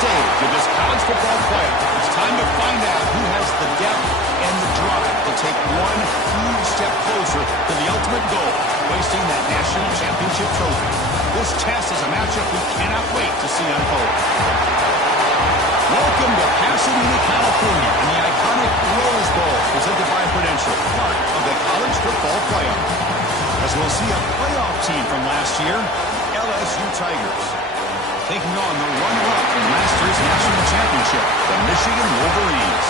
stage of this college football playoff. It's time to find out who has the depth and the drive to take one huge step closer to the ultimate goal, wasting that national championship trophy. This test is a matchup we cannot wait to see unfold. Welcome to Pasadena, California, and the iconic Rose Bowl, presented by Prudential, part of the college football playoff. As we'll see a playoff team from last year, LSU Tigers, taking on the runner-up in last year's national championship, the Michigan Wolverines.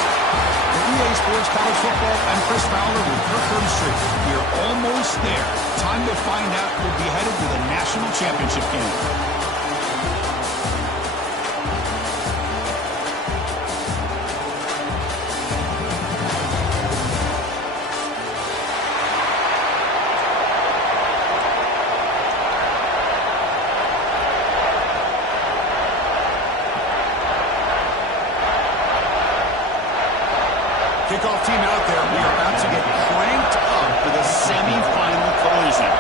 For EA Sports College Football, I'm Chris Fowler with Kirk Herbstreit. We are almost there. Time to find out who'll be headed to the national championship game. Kickoff team out there. We are about to get cranked up for the semifinal collision.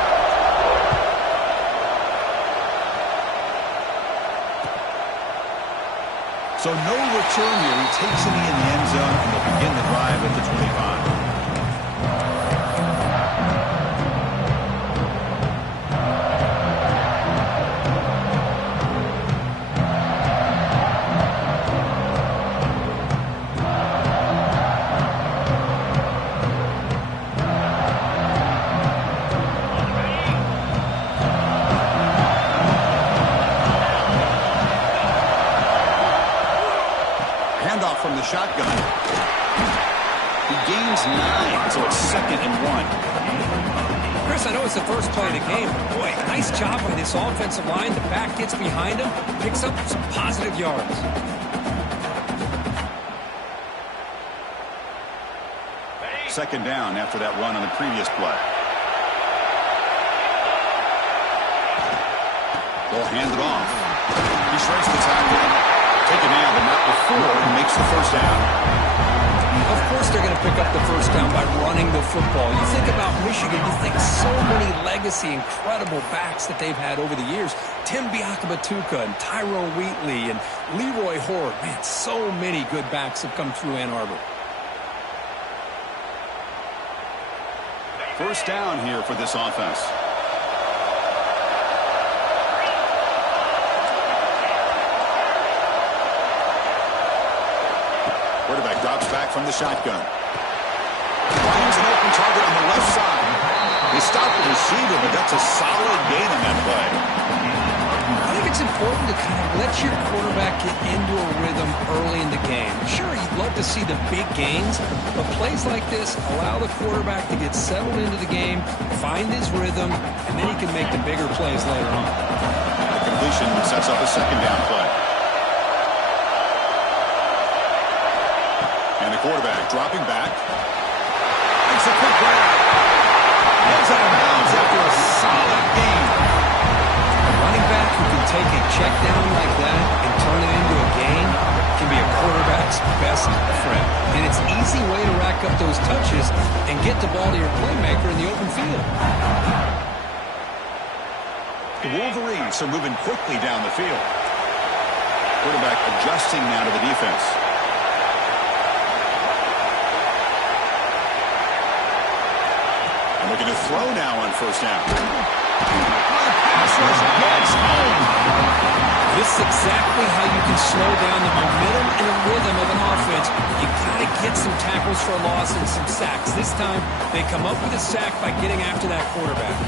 So no return here. He takes it in the end zone, and they'll begin the drive at the 25. From the shotgun. He gains 9, so it's 2nd and 1. Chris, I know it's the first play of the game. Boy, nice job by this offensive line. The back gets behind him, picks up some positive yards. Second down after that run on the previous play. They'll hand it off. He shrinks the tackle. Taken down, but not before he makes the first down. Of course they're going to pick up the first down by running the football. You think about Michigan, you think so many legacy, incredible backs that they've had over the years. Tim Biakabatuka and Tyrone Wheatley and Leroy Horde. Man, so many good backs have come through Ann Arbor. First down here for this offense. Quarterback drops back from the shotgun. Finds an open target on the left side. They stop the receiver, but that's a solid gain on that play. I think it's important to kind of let your quarterback get into a rhythm early in the game. Sure, you'd love to see the big gains, but plays like this allow the quarterback to get settled into the game, find his rhythm, and then he can make the bigger plays later on. The completion sets up a second down play. And the quarterback dropping back. Makes a quick grab. Goes out of bounds after a solid gain. A running back who can take a check down like that and turn it into a gain can be a quarterback's best friend. And it's an easy way to rack up those touches and get the ball to your playmaker in the open field. The Wolverines are moving quickly down the field. Quarterback adjusting now to the defense. Looking to throw now on first down. Pass rush gets home. This is exactly how you can slow down the momentum and the rhythm of an offense. You got to get some tackles for a loss and some sacks. This time, they come up with a sack by getting after that quarterback.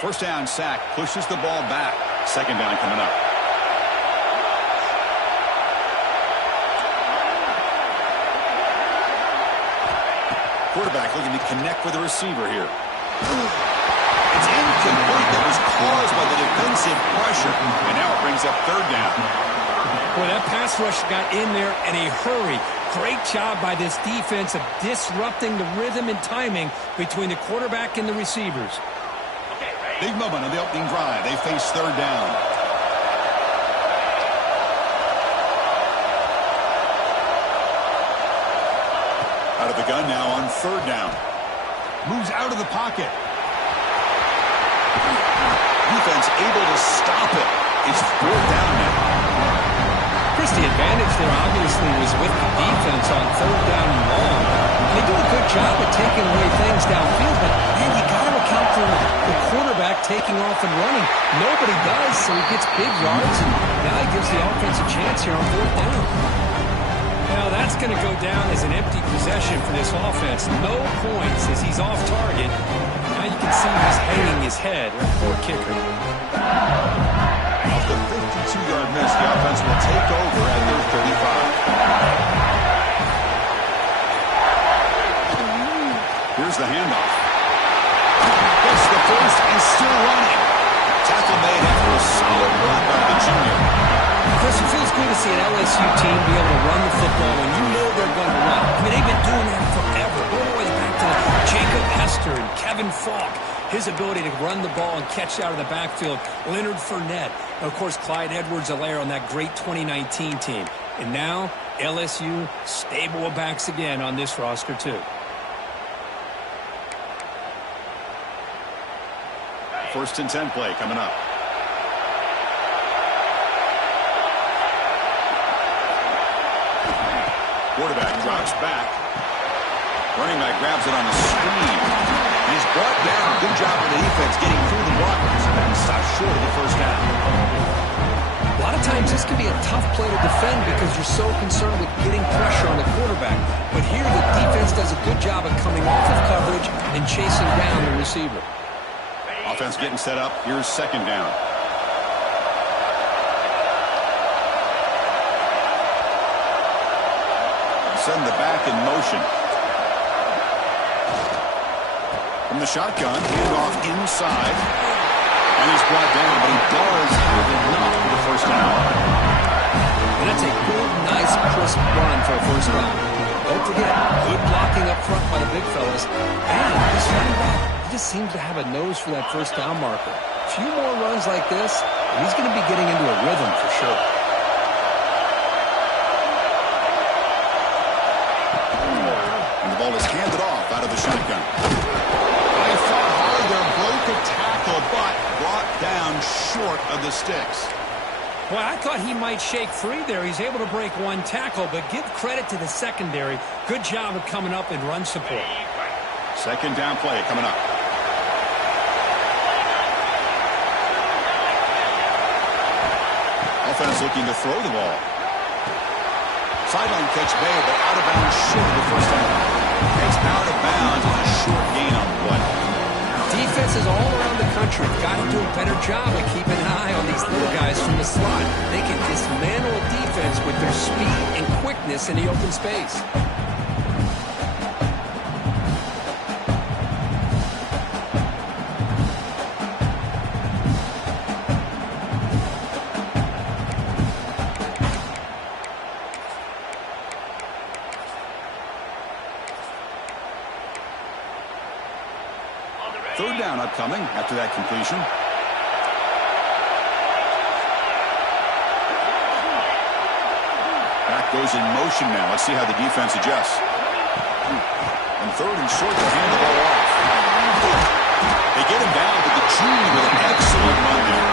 First down sack, pushes the ball back. Second down coming up. Quarterback looking to connect with the receiver here. It's incomplete. That was caused by the defensive pressure. And now it brings up third down. Boy, that pass rush got in there in a hurry. Great job by this defense of disrupting the rhythm and timing between the quarterback and the receivers. Big moment on the opening drive. They face third down. Out of the gun now on third down. Moves out of the pocket. Defense able to stop it. It's fourth down now. Chris, the advantage there obviously was with the defense on third down and long. They do a good job of taking away things downfield, but, man, you got to account for the quarterback taking off and running. Nobody does, so he gets big yards, and now he gives the offense a chance here on fourth down. Now, that's going to go down as an empty possession for this offense. No points as he's off target. Now you can see he's hanging his head. Poor kicker. Off the 52-yard miss, the offense will take over at their 35. Here's the handoff. Gets the first and still running. Tackle made after a solid run by the junior. Chris, it feels good to see an LSU team be able to run the football when you know they're going to run. I mean, they've been doing that forever. All the way back to Jacob Hester and Kevin Falk. His ability to run the ball and catch out of the backfield. Leonard Fournette. And, of course, Clyde Edwards-Helaire on that great 2019 team. And now, LSU stable of backs again on this roster, too. First and 10 play coming up. Quarterback drops back. Running back grabs it on the screen. He's brought down. Good job of the defense getting through the blockers and stopped short of the first down. A lot of times this can be a tough play to defend because you're so concerned with getting pressure on the quarterback. But here the defense does a good job of coming off of coverage and chasing down the receiver. Offense getting set up. Here's second down. Send the back in motion. From the shotgun, hand off inside. And he's brought down, but he does have enough for the first down. And that's a good, nice, crisp run for a first down. Don't forget, good blocking up front by the big fellas. And this running back, he just seems to have a nose for that first down marker. A few more runs like this, and he's going to be getting into a rhythm for sure. Ball is handed off out of the shotgun. They fought hard there, broke a tackle, but brought down short of the sticks. Well, I thought he might shake free there. He's able to break one tackle, but give credit to the secondary. Good job of coming up and run support. Second down play coming up. Offense looking to throw the ball. Sideline catch made, but out of bounds short of the first down. It's out of bounds. It's a short gain on the play. Defenses all around the country have got to do a better job of keeping an eye on these little guys from the slot. They can dismantle a defense with their speed and quickness in the open space. Third down upcoming after that completion. Back goes in motion now. Let's see how the defense adjusts. On third and short, they hand the ball off. They get him down to the junior with an excellent run there.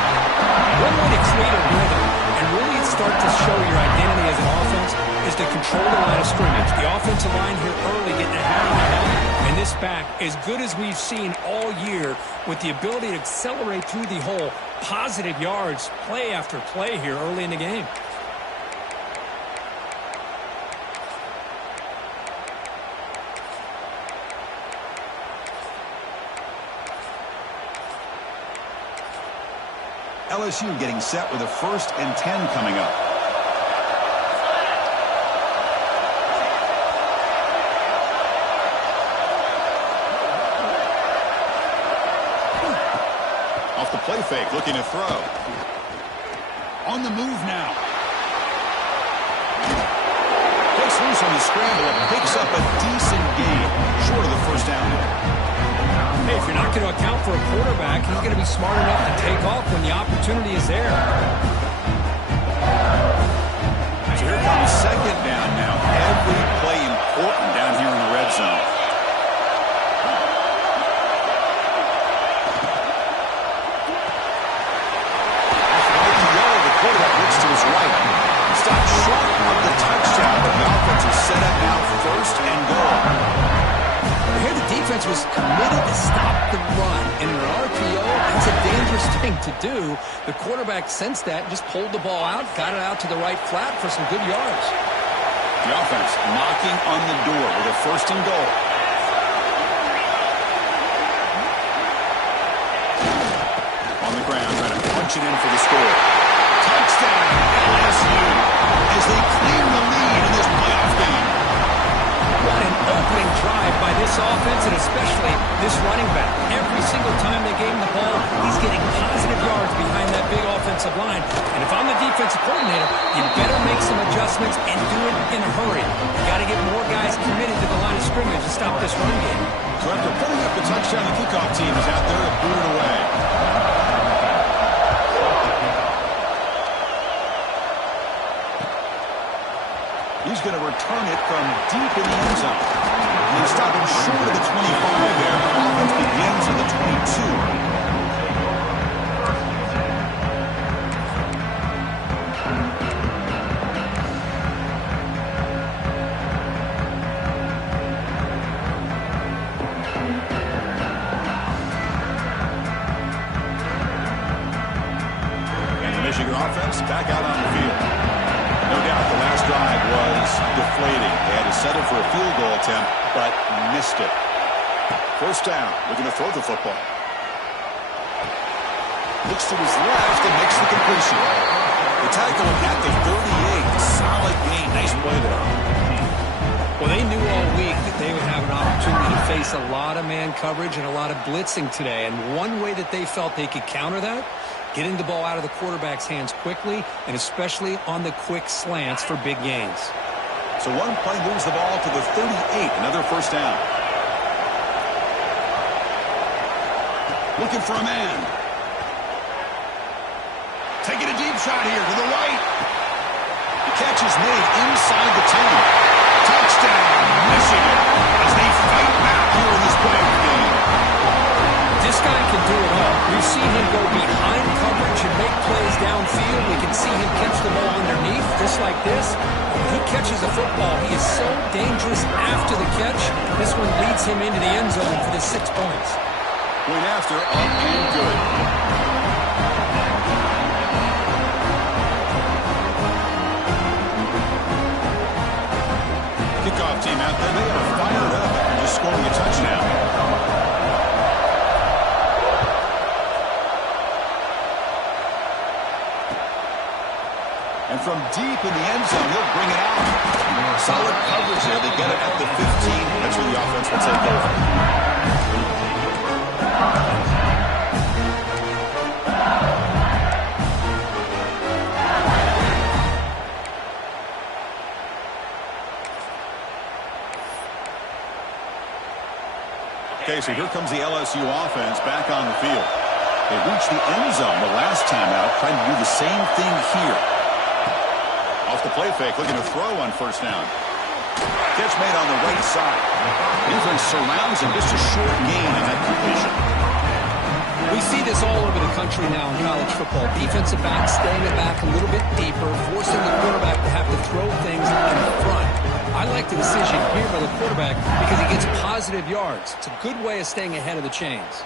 One way to create a rhythm and really start to show your identity as an offense is to control the line of scrimmage. The offensive line here early getting ahead of the ball. And this back, as good as we've seen all year, with the ability to accelerate through the hole, positive yards, play after play here early in the game. LSU getting set with a first and 10 coming up. Off the play fake, looking to throw. On the move now. Takes loose on the scramble and picks up a decent gain, short of the first down. Hey, if you're not going to account for a quarterback, he's going to be smart enough to take off when the opportunity is there. So here comes second down now. Every play important down here in the red stopped short of the touchdown, but the offense is set up now first and goal. Here the defense was committed to stop the run. And in an RPO, that's a dangerous thing to do. The quarterback sensed that, just pulled the ball out, got it out to the right flat for some good yards. The offense knocking on the door with a first and goal. On the ground, trying to punch it in for the score. Touchdown, LSU, as they claim the lead in this playoff game. What an opening drive by this offense, and especially this running back. Every single time they gave him the ball, he's getting positive yards behind that big offensive line. And if I'm the defensive coordinator, you better make some adjustments and do it in a hurry. You got to get more guys committed to the line of scrimmage to stop this run game. So after putting up the touchdown, the kickoff team is out there to boot it away. He's going to return it from deep in the end zone. And he's stopping short of the 25 there. The offense begins at the 22. And the Michigan offense back out on the field. No doubt the last drive was deflating. They had to settle for a field goal attempt, but missed it. First down, looking to throw the football. Looks to his left and makes the completion. The tackle at the 38. Solid gain. Nice play there. Well, they knew all week that they would have an opportunity to face a lot of man coverage and a lot of blitzing today. And one way that they felt they could counter that, getting the ball out of the quarterback's hands quickly, and especially on the quick slants for big gains. So one play moves the ball to the 38. Another first down. Looking for a man. Taking a deep shot here to the right. The catch is made inside the 10. Touchdown, Michigan, as they fight back here in this playoff game. This guy can do it all. We've seen him go behind coverage and make plays downfield. We can see him catch the ball underneath, just like this. When he catches a football, he is so dangerous after the catch. This one leads him into the end zone for the 6 points. Point after, up and good. Kickoff team out there, they are fired up after just scoring a touchdown. And from deep in the end zone, he'll bring it out. Solid coverage there. They get it at the 15. That's where the offense will take over. Okay, so here comes the LSU offense back on the field. They reached the end zone the last time out, trying to do the same thing here. Off the play fake, looking to throw on first down. Catch made on the right side. Defense surrounds him, just a short gain on that completion. We see this all over the country now in college football. Defensive backs staying it back a little bit deeper, forcing the quarterback to have to throw things in front. I like the decision here by the quarterback because he gets positive yards. It's a good way of staying ahead of the chains.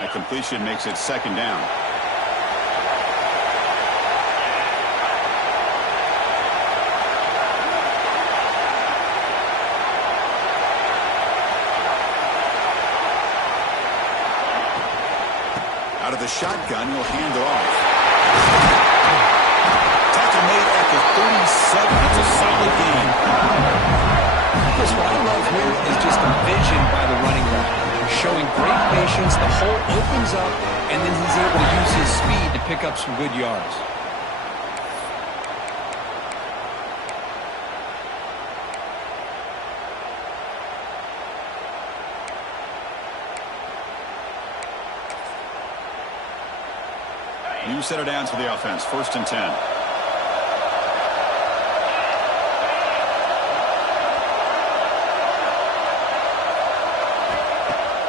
That completion makes it second down. Out of the shotgun, he'll hand it off. Tackle made at the 37. That's a solid gain. Chris, what I love here is just the vision by the running back. Showing great patience, the hole opens up, and then he's able to use his speed to pick up some good yards. You set it down to the offense, 1st and 10.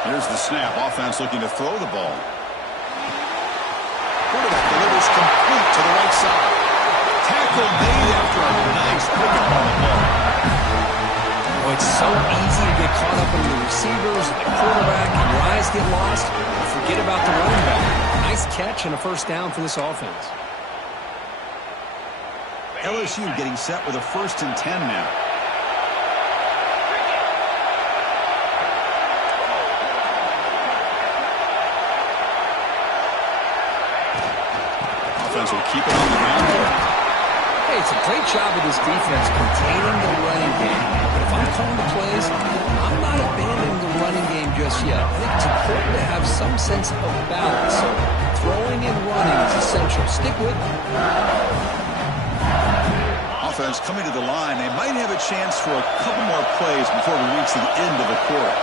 Here's the snap. Offense looking to throw the ball. quarterback delivers complete to the right side. Tackle made after a nice pickup on the ball. Oh, it's so easy to get caught up in the receivers, the quarterback, and your eyes get lost. Forget about the running back. Nice catch and a first down for this offense. LSU getting set with a 1st and 10 now. Offense will keep it on the ground here. Hey, it's a great job of this defense containing the running game. But if I'm calling the plays, I'm not abandoning the running game just yet. I think it's important to have some sense of balance. So throwing and running is essential. Stick with it. Offense coming to the line. They might have a chance for a couple more plays before we reach the end of the quarter.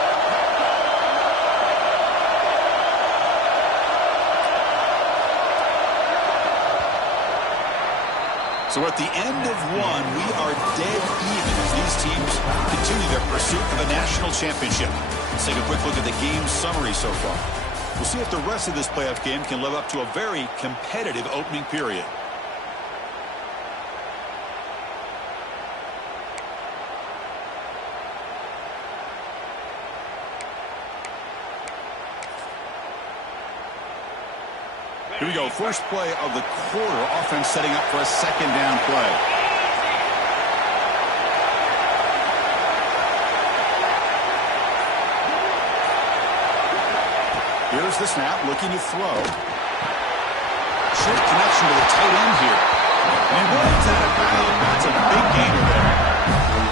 So at the end of one, we are dead even as these teams continue their pursuit of a national championship. Let's take a quick look at the game summary so far. We'll see if the rest of this playoff game can live up to a very competitive opening period. Here we go. First play of the quarter. Offense setting up for a 2nd down play. Here's the snap, looking to throw. Short connection to the tight end here. And runs out of bounds. That's a big gainer there.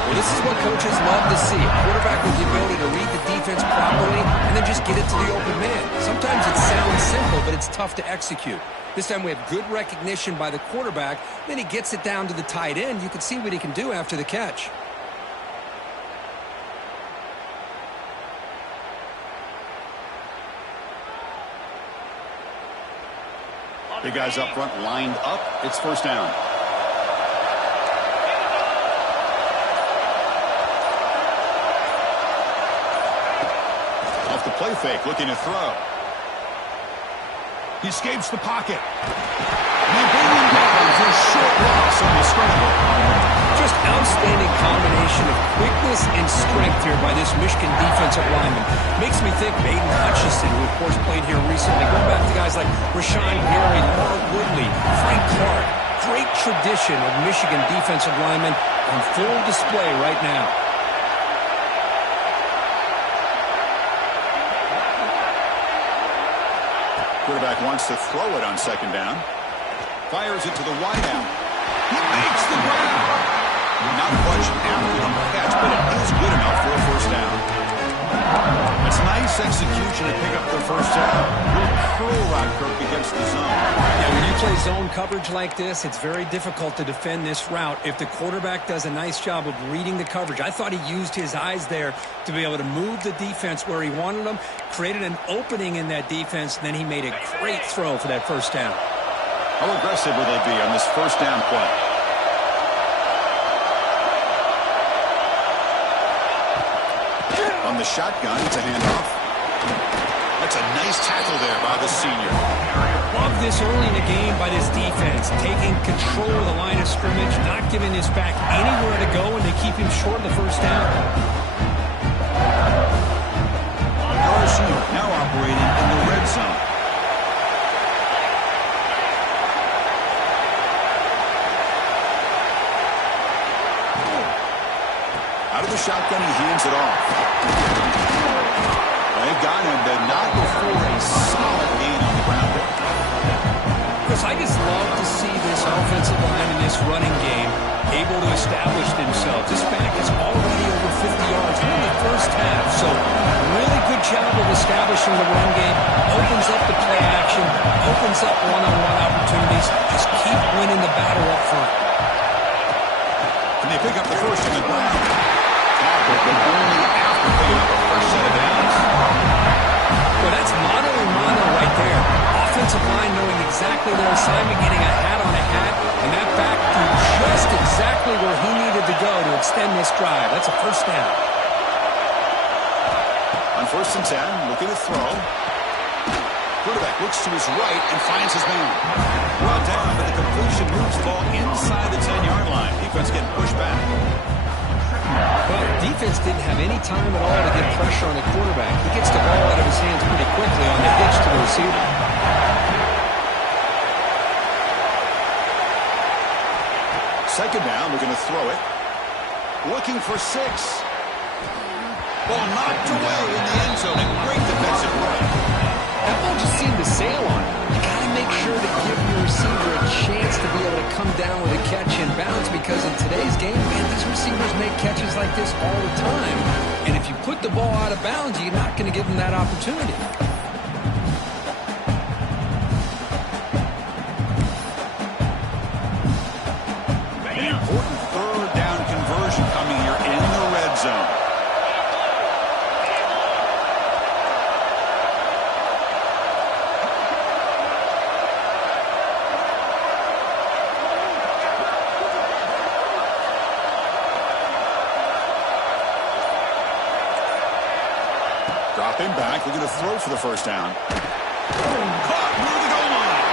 Well, this is what coaches love to see. A quarterback with the ability to read the defense properly and then just get it to the open man. Sometimes it sounds simple, but it's tough to execute. This time we have good recognition by the quarterback. Then he gets it down to the tight end. You can see what he can do after the catch. Big guys up front lined up. It's 1st down. Off the play fake, looking to throw. He escapes the pocket. And they bring him down for a short loss on the scramble. Just outstanding combination of quickness and strength here by this Michigan defensive lineman. Makes me think Baden Hutchinson, who of course played here recently. Going back to guys like Rashawn Gary, Mark Woodley, Frank Clark. Great tradition of Michigan defensive linemen on full display right now. Quarterback wants to throw it on 2nd down. Fires it to the wideout. He makes the grab. Not much after the catch, but it is good enough for a 1st down. It's nice execution to pick up the 1st down. Real curl route, Kirk, against the zone. Yeah, when you play zone coverage like this, it's very difficult to defend this route if the quarterback does a nice job of reading the coverage. I thought he used his eyes there to be able to move the defense where he wanted them, created an opening in that defense, and then he made a great throw for that 1st down. How aggressive will they be on this 1st down play? On the shotgun, it's a handoff. That's a nice tackle there by the senior. Love this early in the game by this defense, taking control of the line of scrimmage, not giving this back anywhere to go, and they keep him short of the 1st down. LSU now operating in the red zone. Out of the shotgun, he hands it off. They got him, but not before a solid gain on the ground. Chris, I just love to see this offensive line in this running game able to establish themselves. This back is already over 50 yards in the 1st half, so really good job of establishing the run game. Opens up the play action, opens up one-on-one opportunities. Just keep winning the battle up front. And they pick up the 1st on the ground. But only after picking up the 1st set of downs. Well, that's mono and mono right there. Offensive line knowing exactly their assignment, getting a hat on a hat, and that back to just exactly where he needed to go to extend this drive. That's a 1st down. On 1st and 10, looking to throw. quarterback looks to his right and finds his man. Well down, but the completion moves the ball inside the 10-yard line. Defense getting pushed back. Well, defense didn't have any time at all to get pressure on the quarterback. He gets the ball out of his hands pretty quickly on the hitch to the receiver. Second down, we're going to throw it. Looking for 6. Ball knocked away in the end zone. A great defensive play. That ball just seemed to sail on him. You got to make sure to give your receiver a chance to be able to come down with a catch and bounce, because in today's game, man, these receivers make catches like this all the time. And if you put the ball out of bounds, you're not going to give them that opportunity. An important third down conversion coming here in the red zone. Dropping back, we're going to throw for the first down. Caught near the goal line.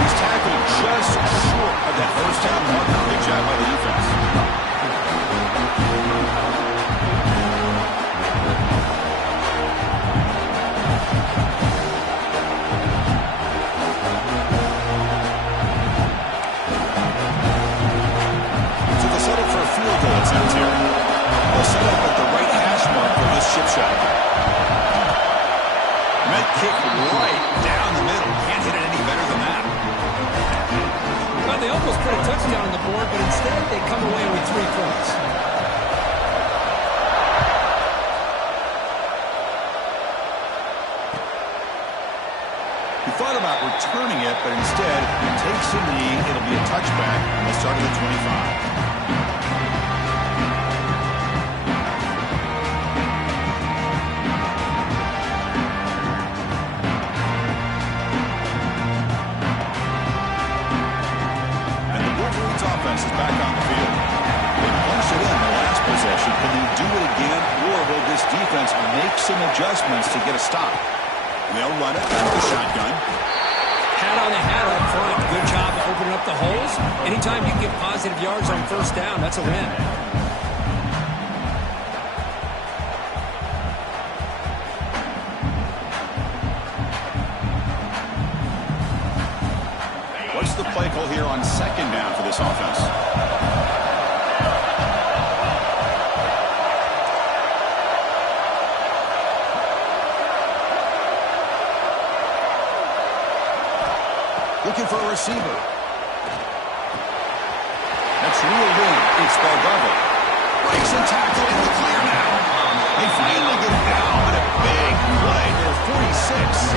He's tackled just short of that first down marker. Big job by the defense. So they'll settle for a field goal attempt here. They'll set up at the right hash mark for this chip shot. Med kick right down the middle. Can't hit it any better than that. Well, they almost put a touchdown on the board, but instead they come away with 3 points. He thought about returning it, but instead he takes a knee. It'll be a touchback. They'll start at the 25. Offense is back on the field. They punched it in the last possession. Can they do it again, or will this defense make some adjustments to get a stop? They'll run it out of the shotgun. Hat on the hat up front. Good job of opening up the holes. Anytime you can get positive yards on first down, that's a win. What's the play call here on second down for this offense? Looking for a receiver. That's reeled in. It's Bargava. Breaks and tackle in the clear now. They finally get it down, but a big play near 46.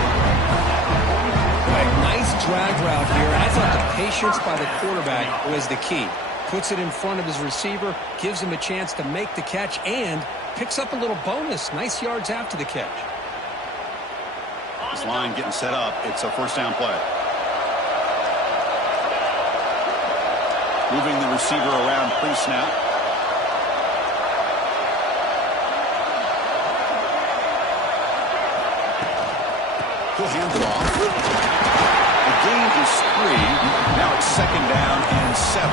Nice drag route here. I thought the patience by the quarterback was the key. Puts it in front of his receiver, gives him a chance to make the catch, and picks up a little bonus. Nice yards after the catch. This line getting set up. It's a first down play. Moving the receiver around pre-snap. He'll hand it off. The gain is 3. Now it's second down and 7.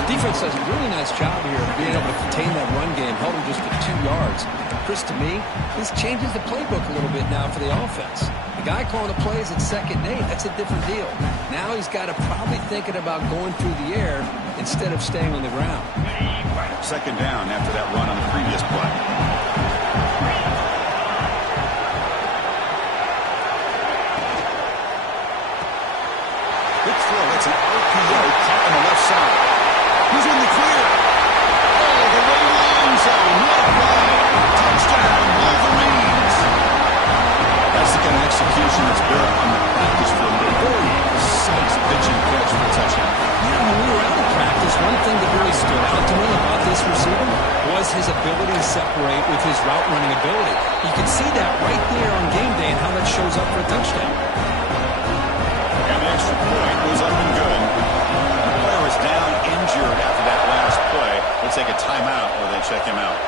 The defense does a really nice job here of being able to contain that run game. Held him just to 2 yards. Chris, to me, this changes the playbook a little bit now for the offense. The guy calling the plays at 2nd and 8, that's a different deal. Now he's got to probably thinking about going through the air instead of staying on the ground. Second down after that run on the previous play. Good throw. That's an RPO caught on the left side. He's in the clear. Oh, the low line zone. What a play. Touchdown, Wolverines. That's the kind of execution that's built on the practice field. A very precise pitching catch for a touchdown. Yeah, when we were out of practice, one thing that really stood out to me about this receiver was his ability to separate with his route running ability. You can see that right there on game day and how that shows up for a touchdown. And the extra point was up and good. The player was down injured after that last play. They'll take a timeout while they check him out.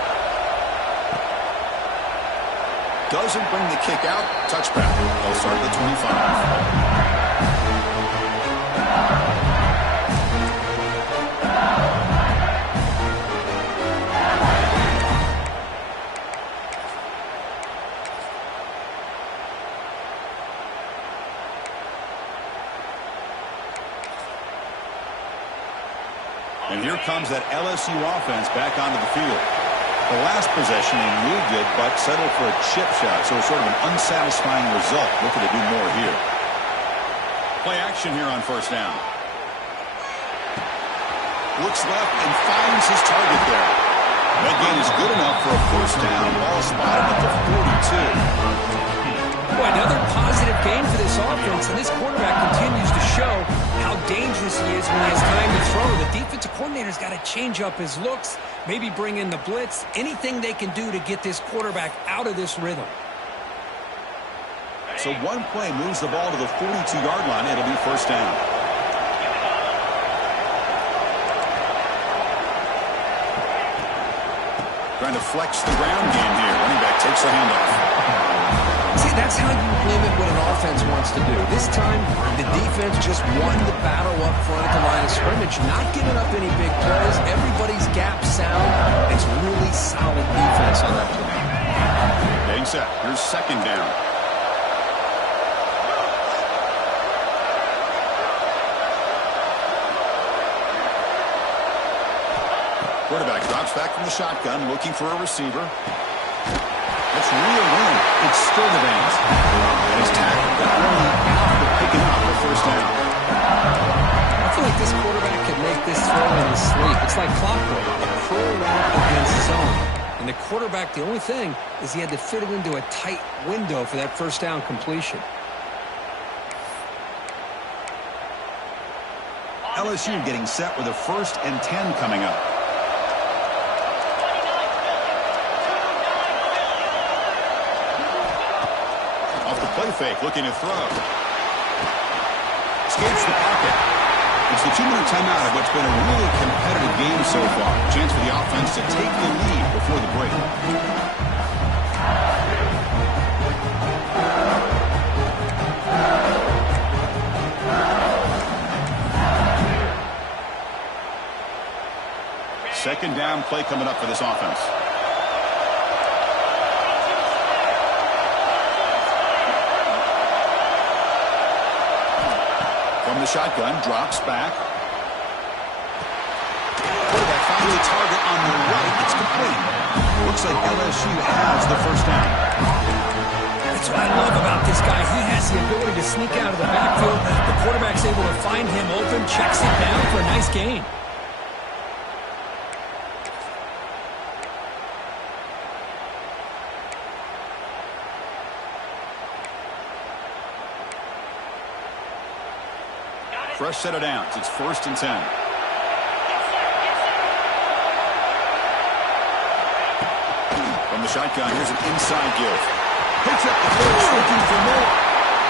Doesn't bring the kick out. Touchback. They'll start at the 25. And here comes that LSU offense back onto the field. The last possession, they moved it, but settled for a chip shot, so sort of an unsatisfying result. Looking to do more here. Play action here on first down. Looks left and finds his target there. That gain is good enough for a first down. Ball spotted at the 42. Boy, another positive game for this offense, and this quarterback continues to show how dangerous he is when he has time to throw. The defensive coordinator's got to change up his looks, maybe bring in the blitz, anything they can do to get this quarterback out of this rhythm. So one play moves the ball to the 42-yard line. It'll be first down. Trying to flex the ground game here. Running back takes a handoff. See, that's how you limit what an offense wants to do. This time, the defense just won the battle up front at the line of scrimmage, not giving up any big plays. Everybody's gap sound. It's really solid defense on that play. Getting set. Here's second down. Quarterback drops back from the shotgun, looking for a receiver. That's real room. It's still the Veins. And he's tackled, but only out for picking up the first down. I feel like this quarterback could make this throw in his sleep. It's like clockwork, a pro route against zone. And the quarterback, the only thing is he had to fit it into a tight window for that first down completion. LSU getting set with a 1st and 10 coming up. Play fake, looking to throw. Escapes the pocket. It's the 2-minute timeout of what's been a really competitive game so far. Chance for the offense to take the lead before the break. Second down play coming up for this offense. From the shotgun, drops back. Quarterback finds a target on the right. It's complete. Looks like LSU has the first down. That's what I love about this guy. He has the ability to sneak out of the backfield. The quarterback's able to find him open, checks it down for a nice gain. Fresh set of downs. It's 1st and 10. From the shotgun, here's an inside give. Picks up the first, looking for more.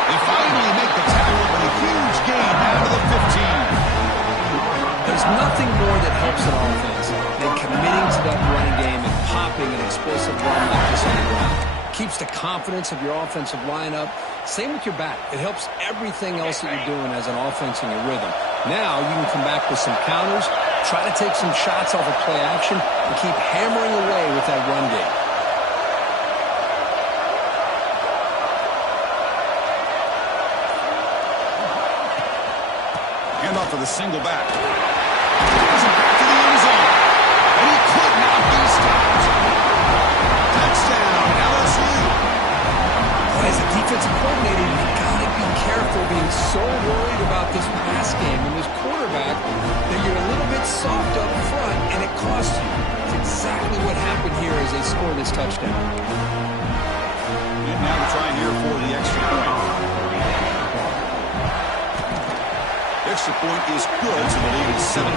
They finally make the tackle, but a huge gain out of the 15. There's nothing more that helps an offense than committing to that running game and popping an explosive run like this on the ground. Keeps the confidence of your offensive lineup. Same with your back. It helps everything else that you're doing as an offense in your rhythm. Now you can come back with some counters, try to take some shots off of play action, and keep hammering away with that run game. Handoff for the single back. Throws it back to the end zone. And he could not be stopped. Touchdown, LSU. As a defensive coordinator, you've got to be careful being so worried about this pass game and this quarterback that you're a little bit soft up front and it costs you. It's exactly what happened here as they score this touchdown. And now to try here for the extra point. The extra point is good, so the lead is 17-14.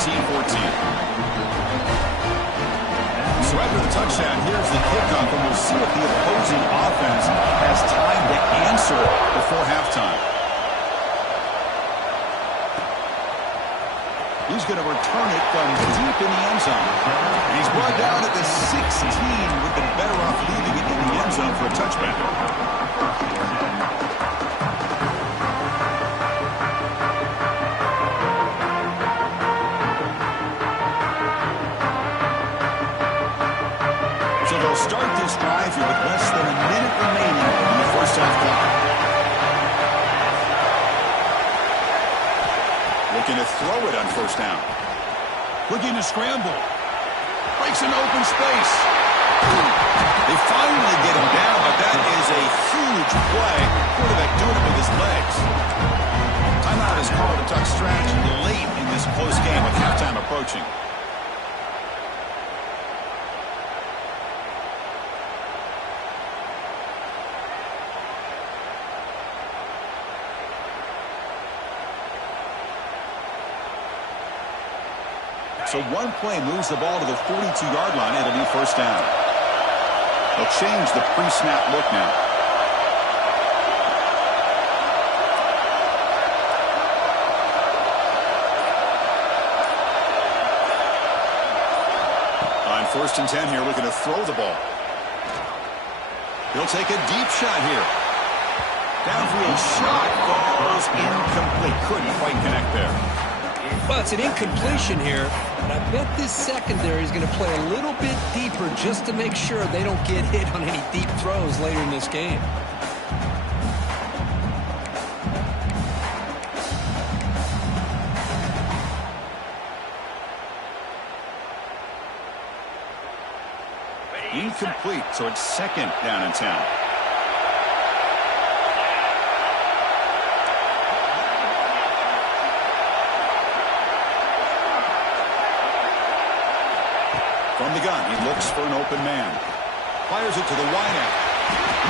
So after the touchdown, here's the kickoff, and we'll see if the opposing offense has time to answer before halftime. He's going to return it from deep in the end zone. And he's brought down at the 16. Would have been better off leaving it in the end zone for a touchback. So they'll start this drive here with less than a minute remaining in the first half clock. Looking to throw it on first down. Looking to scramble. Breaks an open space. They finally get him down, but that is a huge play. Quarterback doing it with his legs. Timeout is called to duck strategy late in this close game with halftime approaching. So one play moves the ball to the 42-yard line. It'll be first down. They'll change the pre-snap look now. On 1st and 10 here, looking to throw the ball. He'll take a deep shot here. Downfield shot falls incomplete. Couldn't quite connect there. Well, it's an incompletion here, but I bet this secondary is going to play a little bit deeper just to make sure they don't get hit on any deep throws later in this game. Incomplete, so it's second down and 10. From the gun, he looks for an open man. Fires it to the wideout.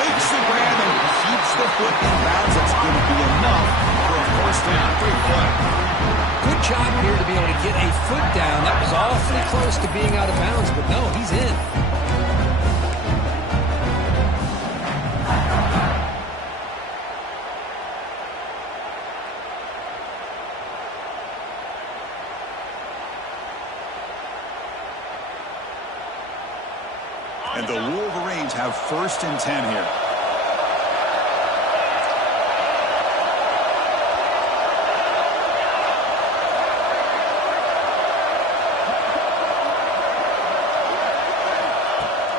Makes the grab and keeps the foot in bounds. That's going to be enough for a first down. Great play. Good job here to be able to get a foot down. That was awfully close to being out of bounds, but no, he's in. And the Wolverines have 1st and 10 here.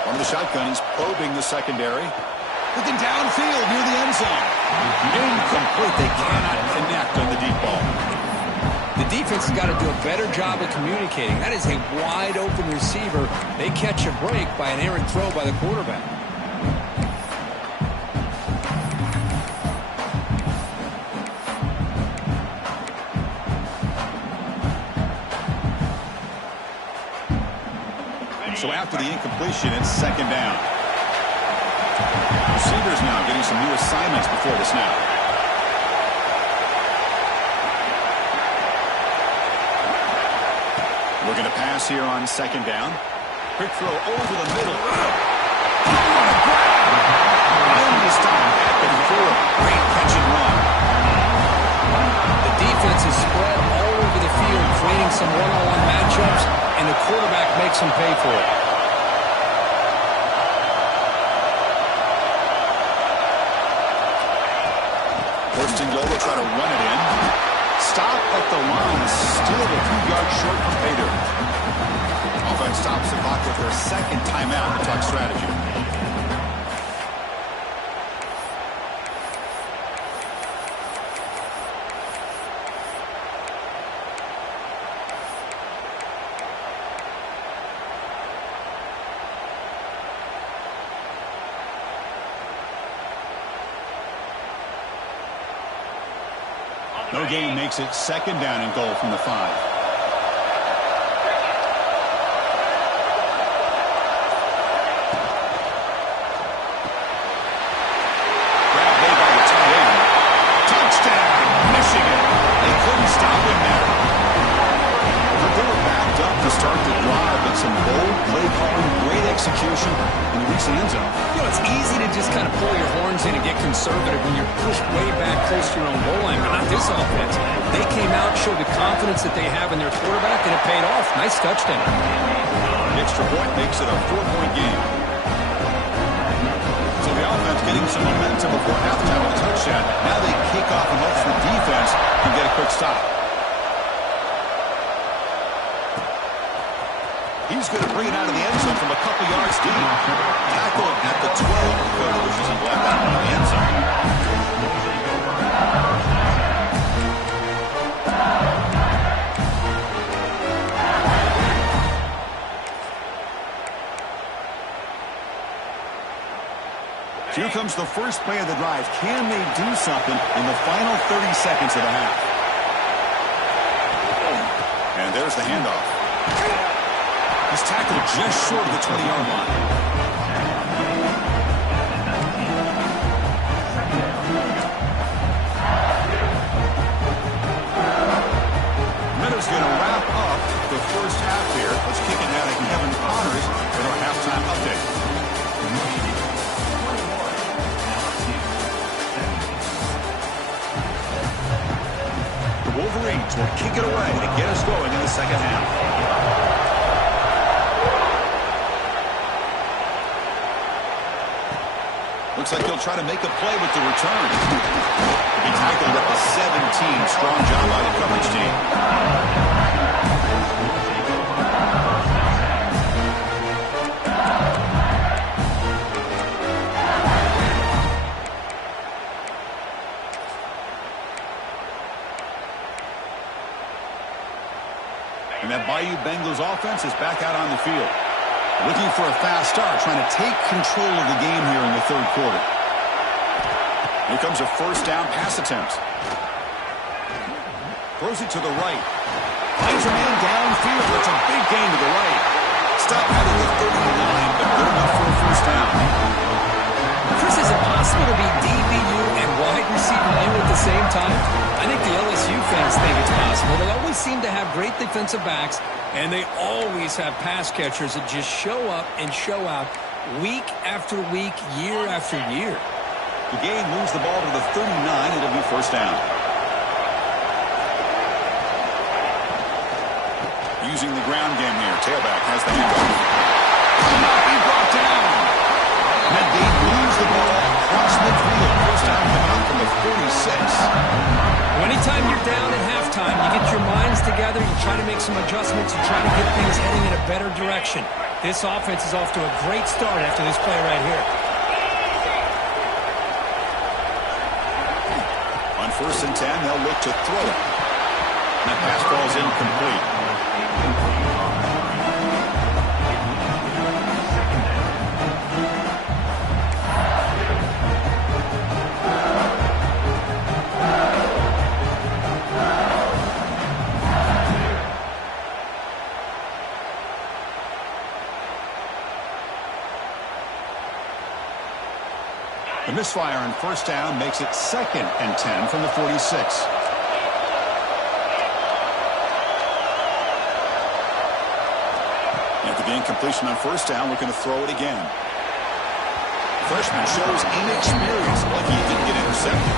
From the shotgun, he's probing the secondary. Looking downfield near the end zone. Incomplete. They cannot connect on the deep ball. The defense has got to do a better job of communicating. That is a wide-open receiver. They catch a break by an errant throw by the quarterback. So after the incompletion, it's second down. Receivers now getting some new assignments before the snap. Looking to pass here on second down. Quick throw over the middle. And this time at the 4. Great catch and run. The defense is spread all over the field, creating some one-on-one matchups, and the quarterback makes them pay for it. First and goal, they'll try to run it in. Stop at the line, still a few yards short from pay dirt. Offense stops the clock with their second timeout to talk strategy. No gain makes it second down and goal from the 5. Grab made by the tight end. Touchdown, Michigan. They couldn't stop him there. But they were backed up to start the drive, but some bold play calling, great execution, and reach the end zone. You know, it's easy to just kind of pull your horns in a game get conservative when you're pushed way back close to your own goal line, but not this offense. They came out, showed the confidence that they have in their quarterback, and it paid off. Nice touchdown. The extra point makes it a 4-point game. So the offense getting some momentum before halftime with a touchdown. Now they kick off and hope the defense can get a quick stop. He's going to bring it out of the end zone from a couple yards deep. Tackled at the 12. Dakota wishes he left that one in the end zone. Here comes the first play of the drive. Can they do something in the final 30 seconds of the half? And there's the handoff. He's tackled just short of the 20-yard line. Meadows going to wrap up the first half here. Let's kick it down to Kevin Connors with our halftime update. The Wolverines will kick it away to get us going in the second half. Looks like he'll try to make a play with the return. He tackled at the 17. Strong job by the coverage team. And that Bayou Bengals offense is back out on the field. Looking for a fast start, trying to take control of the game here in the third quarter. Here comes a first down pass attempt. Throws it to the right. Finds a man downfield. It's a big gain to the right. Stop out of the 39, but good enough for a first down. Chris, is it possible to be DBU and wide receiver U at the same time? I think the LSU fans think it's possible. They always seem to have great defensive backs, and they always have pass catchers that just show up and show out week after week, year after year. The game moves the ball to the 39. It'll be first down. Using the ground game here. Tailback has the handoff. Cannot be brought down. And they lose the ball across midfield. First down coming out from the 46. Anytime you're down at halftime, you get your minds together, you try to make some adjustments, you try to get things heading in a better direction. This offense is off to a great start after this play right here. On 1st and 10, they'll look to throw it. That pass falls incomplete. The misfire on first down makes it 2nd and 10 from the 46. After the incompletion on first down, we're going to throw it again. Freshman shows inexperience, like he didn't get intercepted.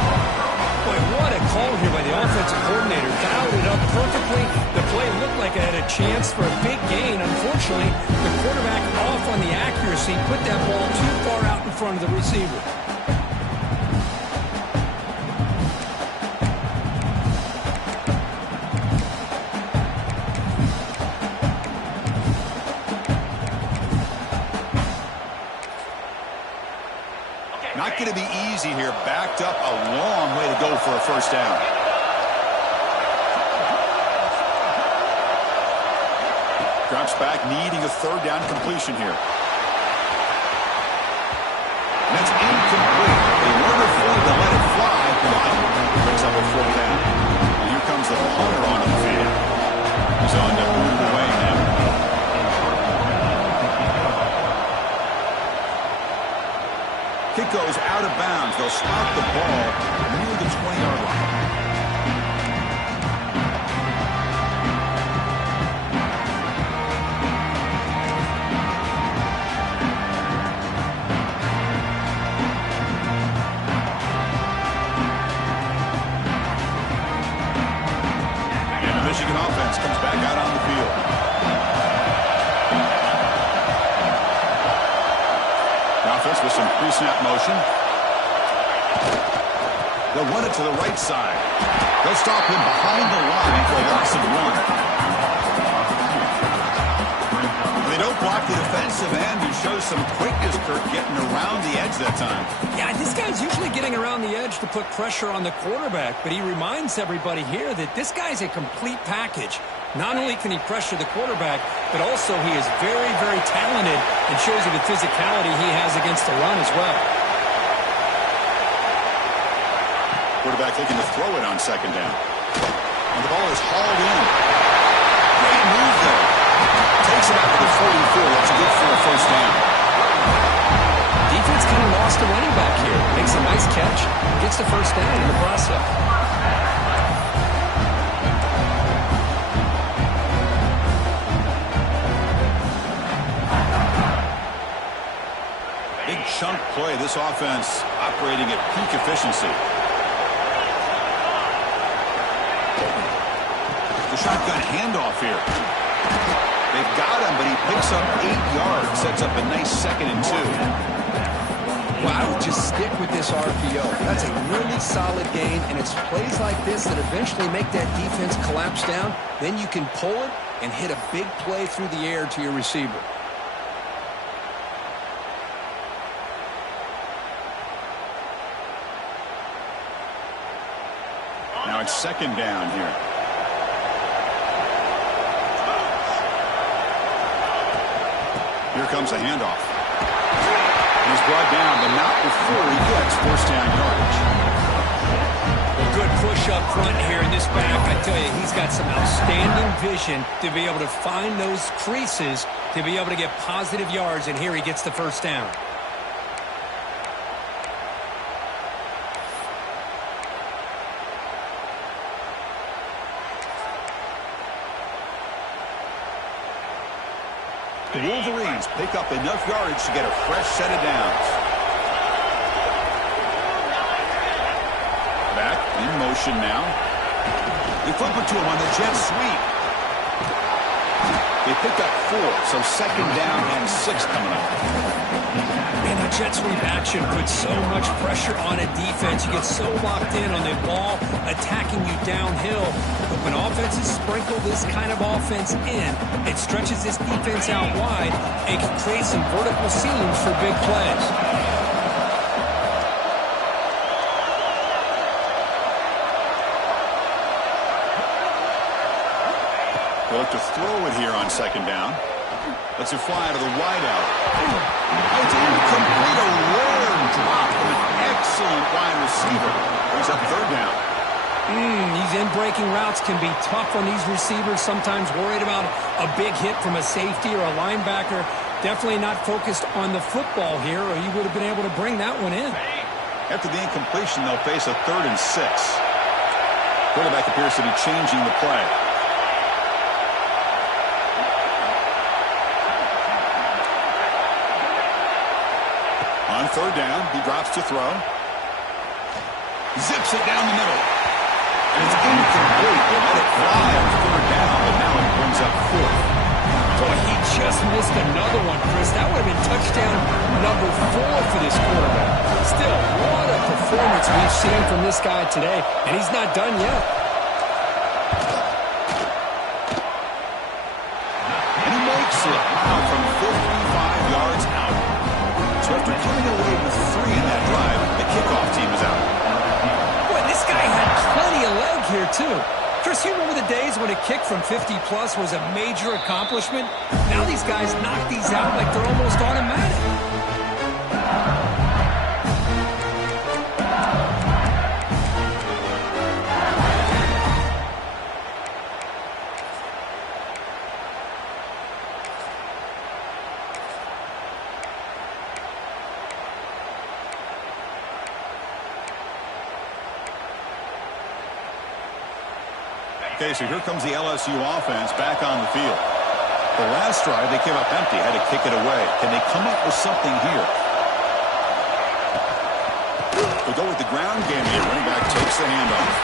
Boy, what a call here by the offensive coordinator. Dialed it up perfectly. The play looked like it had a chance for a big gain. Unfortunately, the quarterback off on the accuracy, put that ball too far out in front of the receiver. Not going to be easy here. Backed up a long way to go for a first down. Drops back, needing a third down completion here. And that's incomplete. They weren't afraid to let it fly, but brings up a fourth down. And here comes the punter onto the field. He's on to move away now. Kick goes out of bounds. They'll stop the ball near the 20-yard line. offense comes back out on the field. The offense with some pre-snap motion. They'll run it to the right side. They'll stop him behind the line for a loss of 1. They don't block the defensive end, who shows some quickness, Kirk, getting around the edge that time. Yeah, this guy's usually getting around the edge to put pressure on the quarterback, but he reminds everybody here that this guy's a complete package. Not only can he pressure the quarterback, but also he is very, very talented and shows you the physicality he has against the run as well. Quarterback looking to throw it on second down. And the ball is hauled in. Great move there. Takes it out to the 44. That's good for a first down. Defense kind of lost a running back here. Makes a nice catch. Gets the first down in the process. Big chunk play. This offense operating at peak efficiency. The shotgun handoff here. They've got him, but he picks up 8 yards. Sets up a nice 2nd and 2. Well, I would just stick with this RPO. That's a really solid gain, and it's plays like this that eventually make that defense collapse down. Then you can pull it and hit a big play through the air to your receiver. Now it's 2nd down here. Here comes a handoff. He's brought down, but not before he gets first down yardage. Well, good push up front here in this back. I tell you, he's got some outstanding vision to be able to find those creases, to be able to get positive yards, and here he gets the first down. The Wolverines pick up enough yardage to get a fresh set of downs. Back in motion now. They flip it to him on the jet sweep. They pick up 4, so 2nd down and 6 coming up. Man, that jet sweep action puts so much pressure on a defense. You get so locked in on the ball attacking you downhill. But when offenses sprinkle this kind of offense in, it stretches this defense out wide and can create some vertical seams for big plays. They look to throw it here on 2nd down. Lets it fly to the wideout. It's incomplete. A rare drop from an excellent wide receiver. Brings up 3rd down. These in-breaking routes can be tough on these receivers, sometimes worried about a big hit from a safety or a linebacker. Definitely not focused on the football here, or you would have been able to bring that one in. After the incompletion, they'll face a 3rd and 6. Quarterback appears to be changing the play. On 3rd down, he drops to throw. Zips it down the middle. And it's incomplete. They let it fly on 3rd down, but now it brings up 4th. Boy, he just missed another one, Chris. That would have been touchdown number 4 for this quarterback. Still, what a performance we've seen from this guy today, and he's not done yet. And he makes it now from 55 yards out. So after coming away with 3 in that drive, the kickoff team is out. Boy, this guy had plenty of leg here, too. Chris, you remember the days when a kick from 50-plus was a major accomplishment? Now these guys knock these out like they're almost automatic. Okay, so here comes the LSU offense back on the field. The last drive, they came up empty, had to kick it away. Can they come up with something here? They go with the ground game here. Running back takes the handoff.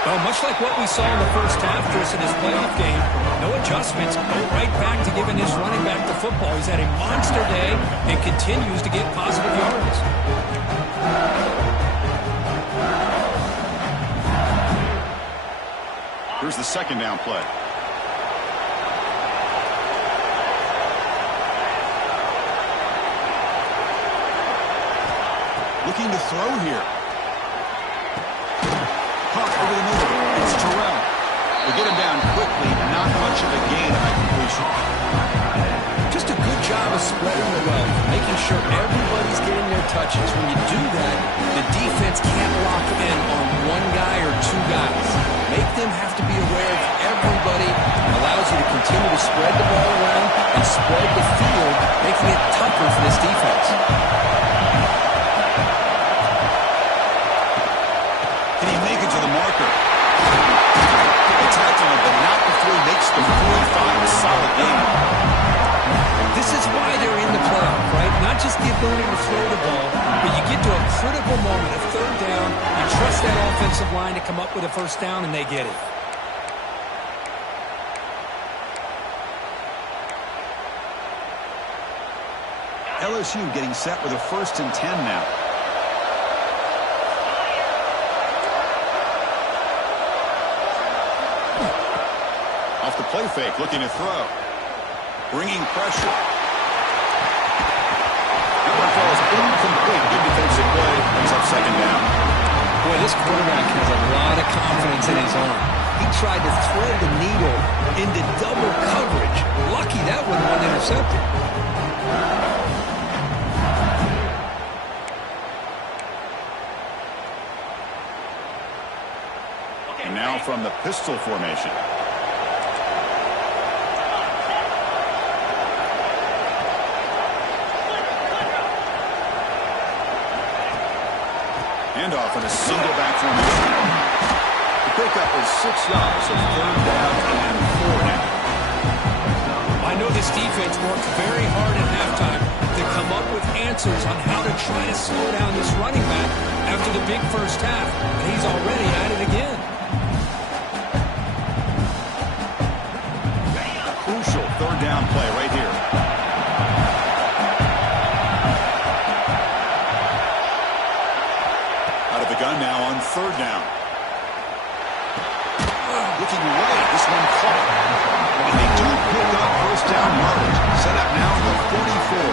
Well, much like what we saw in the first half, Chris, in his playoff game, no adjustments, go right back to giving his running back the football. He's had a monster day and continues to get positive yards. Here's the second down play. Looking to throw here. Caught over the middle. It's Terrell. They get him down quickly. Not much of a gain on that completion. Just a good job of spreading the wealth, making sure everybody's getting their touches. When you do that, the defense can't lock in on one guy or two guys. Make them have to be aware of everybody. Allows you to continue to spread the ball around and spread the field, making it tougher for this defense. Can he make it to the marker? They tackle him, but not before he makes the 45. A solid game. This is why they're in the playoff, right? Not just the ability to throw the ball, but you get to a critical moment, a third down, you trust that offensive line to come up with a first down, and they get it. LSU getting set with a 1st and 10 now. Off the play fake, looking to throw. Bringing pressure. That one falls incomplete. Good defensive play. Brings up second down. Boy, this quarterback has a lot of confidence in his arm. He tried to thread the needle into double coverage. Lucky that one wasn't intercepted. And now from the pistol formation. Handoff in a single back formation. The pickup is 6 yards, so 3rd down and 4 now. I know this defense worked very hard at halftime to come up with answers on how to try to slow down this running back after the big first half, and he's already at it again. A crucial 3rd down play right here. Gun now on 3rd down. Looking right, this one caught. And they do pick up 1st down yardage. Set up now at the 44.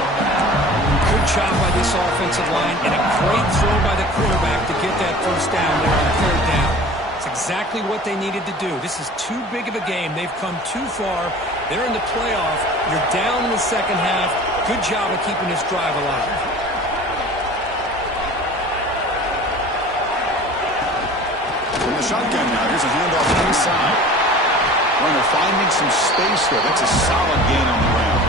Good job by this offensive line and a great throw by the quarterback to get that 1st down there on 3rd down. It's exactly what they needed to do. This is too big of a game. They've come too far. They're in the playoff. You're down in the second half. Good job of keeping this drive alive. Shotgun now. Here's a handoff inside. Runner finding some space there. That's a solid gain on the ground.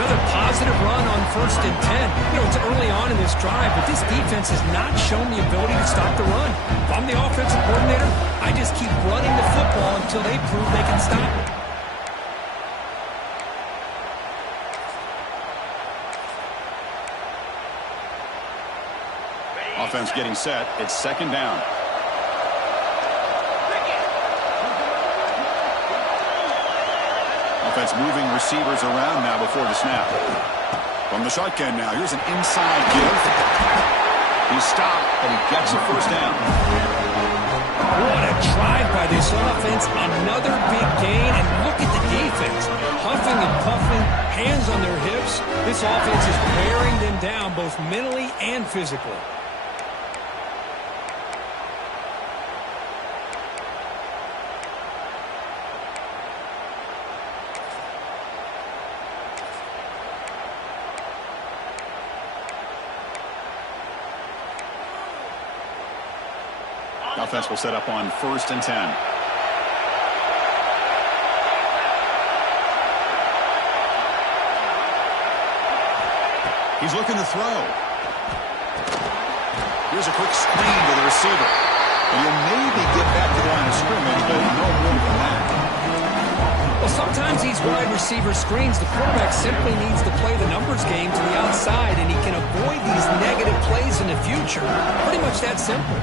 Another positive run on 1st and 10. You know, it's early on in this drive, but this defense has not shown the ability to stop the run. If I'm the offensive coordinator, I just keep running the football until they prove they can stop it. Offense getting set. It's 2nd down. Offense moving receivers around now before the snap. From the shotgun now, here's an inside give. He stopped, and he gets a 1st down. What a drive by this offense. Another big gain, and look at the defense. Huffing and puffing, hands on their hips. This offense is wearing them down both mentally and physically. Offense will set up on 1st and 10. He's looking to throw. Here's a quick screen to the receiver. And he'll maybe get back to the line of scrimmage, but no more than that. Well, sometimes these wide receiver screens, the quarterback simply needs to play the numbers game to the outside, and he can avoid these negative plays in the future. Pretty much that simple.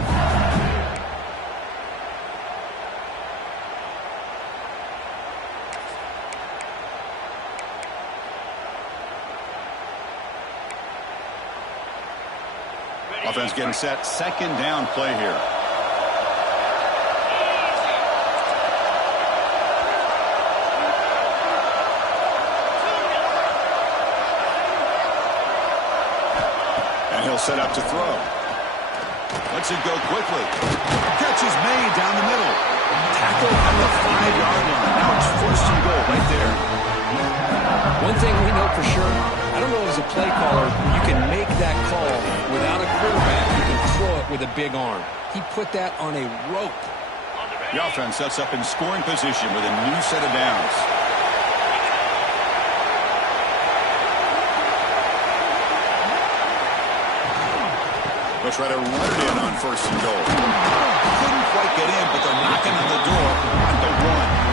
Offense getting set. Second down play here. And he'll set up to throw. Lets it go quickly. Catch is made down the middle. Tackle on the 5-yard line. Now it's first and goal right there. One thing we know for sure, I don't know as a play caller, you can make that call without a quarterback. You can throw it with a big arm. He put that on a rope. The offense sets up in scoring position with a new set of downs. They'll try to run it in on first and goal. Couldn't quite get in, but they're knocking on the door at the 1.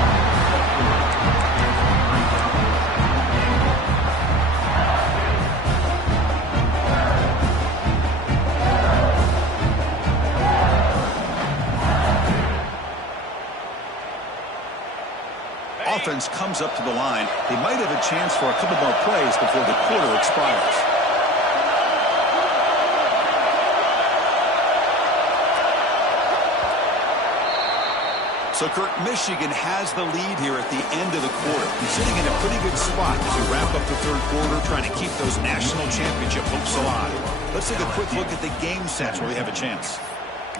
Offense comes up to the line. They might have a chance for a couple more plays before the quarter expires. So, Kurt, Michigan has the lead here at the end of the quarter. He's sitting in a pretty good spot as we wrap up the third quarter, trying to keep those national championship hopes alive. Let's take a quick look at the game sets where we have a chance.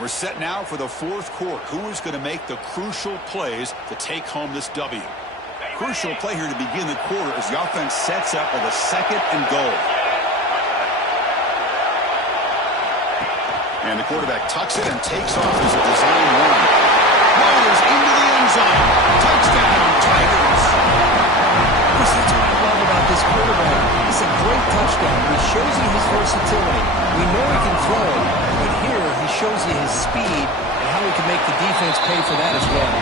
We're set now for the fourth quarter. Who is going to make the crucial plays to take home this W? Crucial play here to begin the quarter as the offense sets up with a second and goal. And the quarterback tucks it and takes off as a design run. Rolls into the end zone. Touchdown, Tigers. That's what I love about this quarterback. It's a great touchdown. He shows you his versatility. We know he can throw it, but here he shows you his speed and how he can make the defense pay for that as well.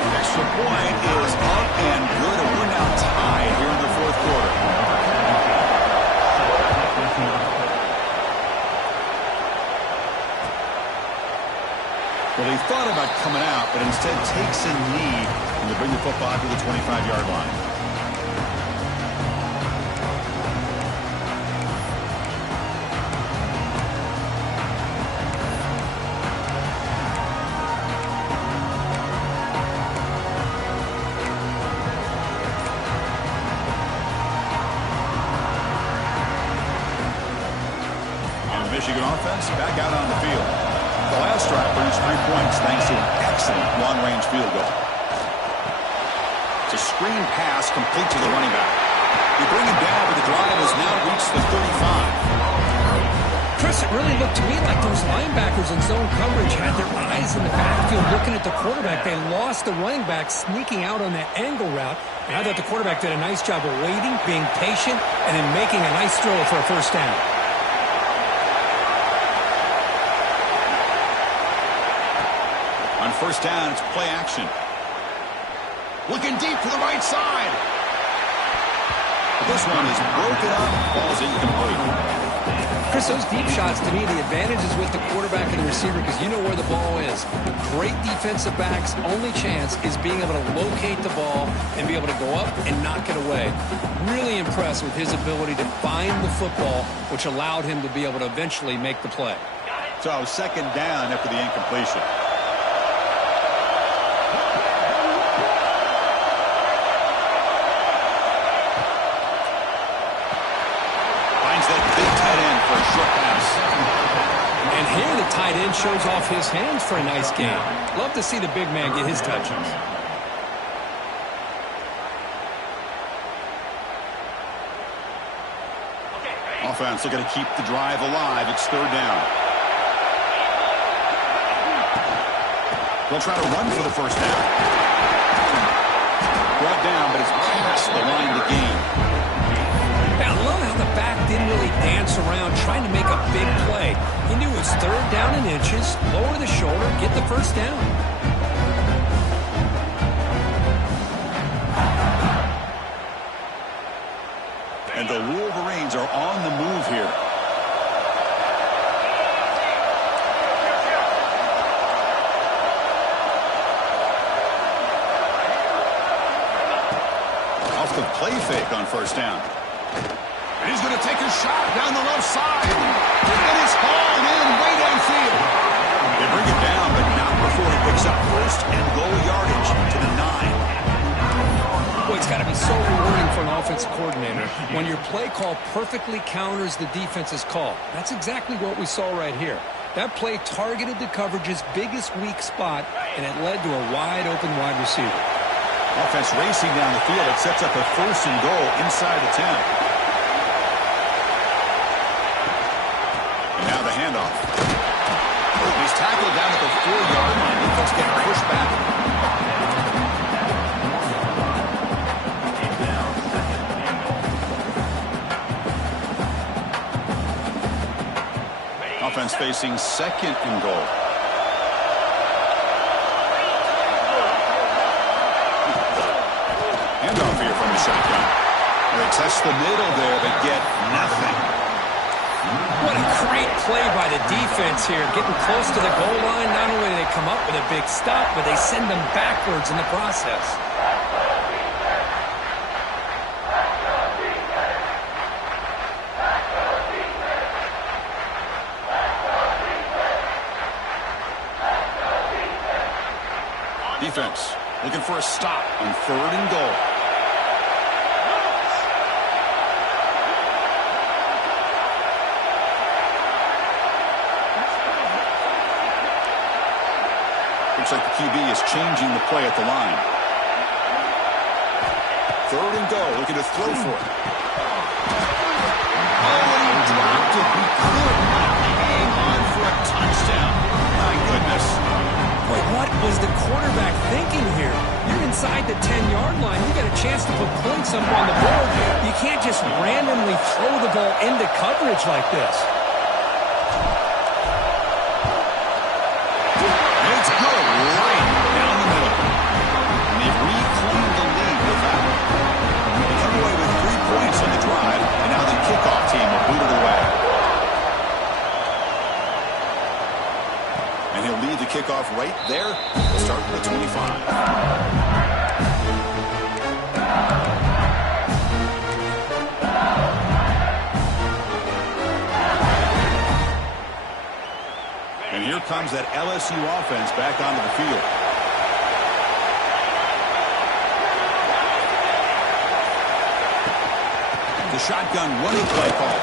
The extra point is up and good, and we're now tied here in the fourth quarter. Well, he thought about coming out, but instead takes a knee and to bring the football to the 25-yard line. Michigan offense back out on the field. The last drive produced 3 points thanks to an excellent long-range field goal. It's a screen pass complete to the running back. They bring him down, but the drive has now reached the 35. Chris, it really looked to me like those linebackers in zone coverage had their eyes in the backfield looking at the quarterback. They lost the running back sneaking out on that angle route. And I thought the quarterback did a nice job of waiting, being patient, and then making a nice throw for a first down. On first down, it's play action. Looking deep to the right side. This one is broken up, falls incomplete. Chris, those deep shots, to me, the advantage is with the quarterback and the receiver because you know where the ball is. Great defensive backs' only chance is being able to locate the ball and be able to go up and knock it away. Really impressed with his ability to find the football, which allowed him to be able to eventually make the play. So second down after the incompletion. And here the tight end shows off his hands for a nice game. Love to see the big man get his touches. Offense looking to keep the drive alive. It's third down. They'll try to run for the first down. Brought down, but it's past the line to gain. I love how the back didn't really dance around trying to make a big play. He knew it was third down in inches, lower the shoulder, get the first down. And the Wolverines are on the move here. Off the play fake on first down. And he's going to take a shot down the left side. And it's hauled in way downfield. They bring it down, but not before he picks up first and goal yardage to the 9. Boy, it's got to be so rewarding for an offensive coordinator when your play call perfectly counters the defense's call. That's exactly what we saw right here. That play targeted the coverage's biggest weak spot, and it led to a wide-open wide receiver. Offense racing down the field. It sets up a first and goal inside the 10. And now the handoff. He's tackled down at the 4-yard line. Defense getting pushed back. Offense facing second and goal. Handoff here from the shotgun. They test the middle there, but get nothing. What a great play by the defense here. Getting close to the goal line, not only do they come up with a big stop, but they send them backwards in the process. Defense looking for a stop on third and goal. Looks like the QB is changing the play at the line. Third and goal, looking to throw for it. Oh, and he dropped it. He could not hang on for a touchdown. My goodness. Boy, what was the quarterback thinking here? You're inside the 10-yard line. You got a chance to put points up on the board. You can't just randomly throw the ball into coverage like this. And it's good right down the middle. And they've reclaimed the lead with that. They come away with 3 points on the drive, and now the kickoff team will boot it away. And he'll lead the kickoff right there. Start with the 25. And here comes that LSU offense back onto the field. The shotgun running play call.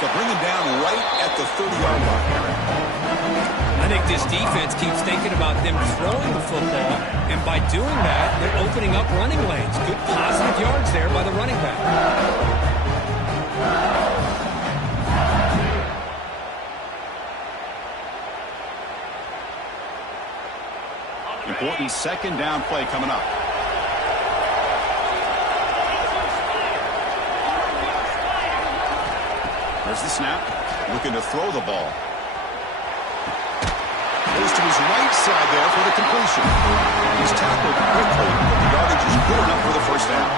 They'll bring him down right at the 30-yard line. I think this defense keeps thinking about them throwing the football, and by doing that, they're opening up running lanes. Good positive yards there by the running back. Important second down play coming up. There's the snap. Looking to throw the ball. Goes to his right side there for the completion. He's tackled quickly, but the yardage is good enough for the first down.